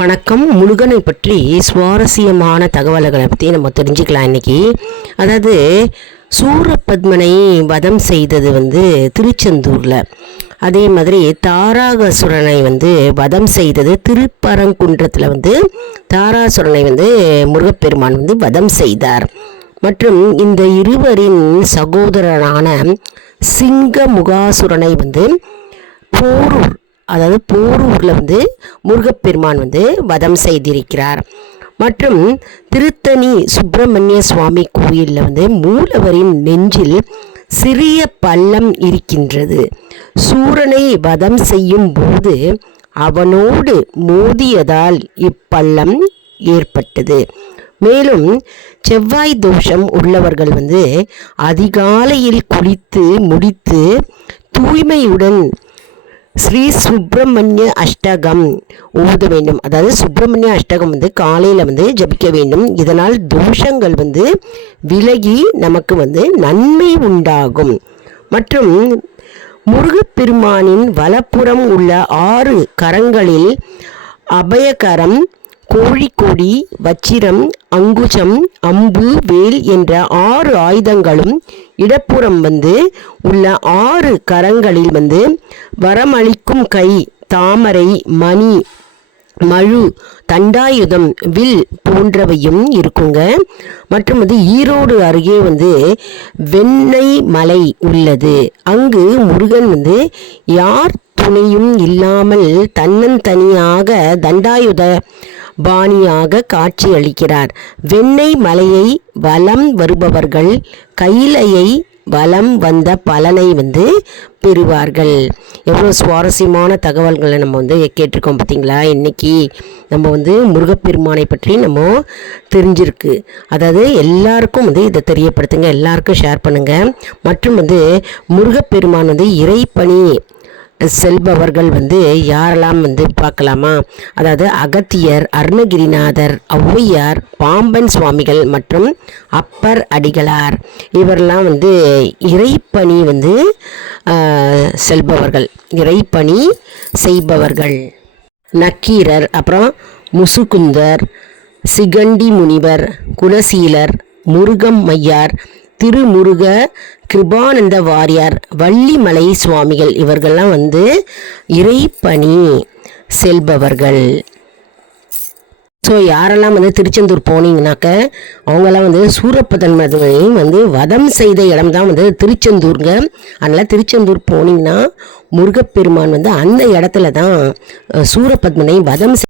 வணக்கம். முருகனை பற்றி சுவாரஸ்யமான தகவல்களை பற்றி நம்ம தெரிஞ்சுக்கலாம் இன்றைக்கி. அதாவது சூரபத்மனை வதம் செய்தது திருச்செந்தூரில், அதே மாதிரி தாராசுரனை வதம் செய்தது திருப்பரங்குன்றத்தில் தாராசுரனை முருகப்பெருமான் வதம் செய்தார். மற்றும் இந்த இருவரின் சகோதரனான சிங்கமுகாசுரனை போரூர், அதாவது போரூரில் முருகப்பெருமான் வதம் செய்திருக்கிறார். மற்றும் திருத்தணி சுப்பிரமணிய சுவாமி கோயிலில் மூலவரின் நெஞ்சில் சிறிய பள்ளம் இருக்கின்றது. சூரனை வதம் செய்யும் போது அவனோடு மோதியதால் இப்பள்ளம் ஏற்பட்டது. மேலும் செவ்வாய் தோஷம் உள்ளவர்கள் அதிகாலையில் குளித்து முடித்து தூய்மையுடன் ஸ்ரீ சுப்பிரமணிய அஷ்டகம் ஓத வேண்டும். அதாவது சுப்பிரமணிய அஷ்டகம் காலையில் ஜபிக்க வேண்டும். இதனால் தோஷங்கள் விலகி நமக்கு நன்மை உண்டாகும். மற்றும் முருகப்பெருமானின் வலப்புறம் உள்ள 6 கரங்களில் அபயகரம், கோழிக்கொடி, வச்சிரம், அங்குசம், அம்பு, வேல் என்ற 6 ஆயுதங்களும் இடப்புறம் உள்ள 6 கரங்களில் வரமளிக்கும் கை, தாமரை, மணி, மழு, தண்டாயுதம், வில் போன்றவையும் இருக்குங்க. மற்றும் ஈரோடு அருகே வெண்ணெய் மலை உள்ளது. அங்கு முருகன் யார் துணையும் இல்லாமல் தன்னந்தனியாக தண்டாயுத பாணியாக காட்சி அளிக்கிறார். வெண்ணெய் மலையை வலம் வருபவர்கள் கைலையை வலம் வந்த பலனை பெறுவார்கள். எவ்வளோ சுவாரஸ்யமான தகவல்களை நம்ம கேட்டிருக்கோம் பார்த்தீங்களா. இன்றைக்கி நம்ம முருகப்பெருமானை பற்றி நம்ம தெரிஞ்சிருக்கு. அதாவது எல்லாருக்கும் இதை தெரியப்படுத்துங்க, எல்லாருக்கும் ஷேர் பண்ணுங்கள். மற்றும் முருகப்பெருமான் இறைப்பணி செல்பவர்கள் யாரெல்லாம் பார்க்கலாமா. அதாவது அகத்தியர், அருணகிரிநாதர், ஔவையார், பாம்பன் சுவாமிகள் மற்றும் அப்பர் அடிகளார், இவரெல்லாம் இறைப்பணி செல்பவர்கள், இறைப்பணி செய்பவர்கள். நக்கீரர், அப்புறம் முசுகுந்தர், சிகண்டி முனிவர், குணசீலர், முருகம் மையார், திருமுருக கிருபானந்த வாரியார், வள்ளிமலை சுவாமிகள், இவர்கள்லாம் இறைப்பணி செல்பவர்கள். ஸோ யாரெல்லாம் திருச்செந்தூர் போனீங்கன்னாக்க அவங்கெல்லாம் சூரபத்மனை வதம் செய்த இடம் தான் திருச்செந்தூருங்க. அதனால் திருச்செந்தூர் போனீங்கன்னா முருகப்பெருமான் அந்த இடத்துல தான் சூரபத்மனை வதம்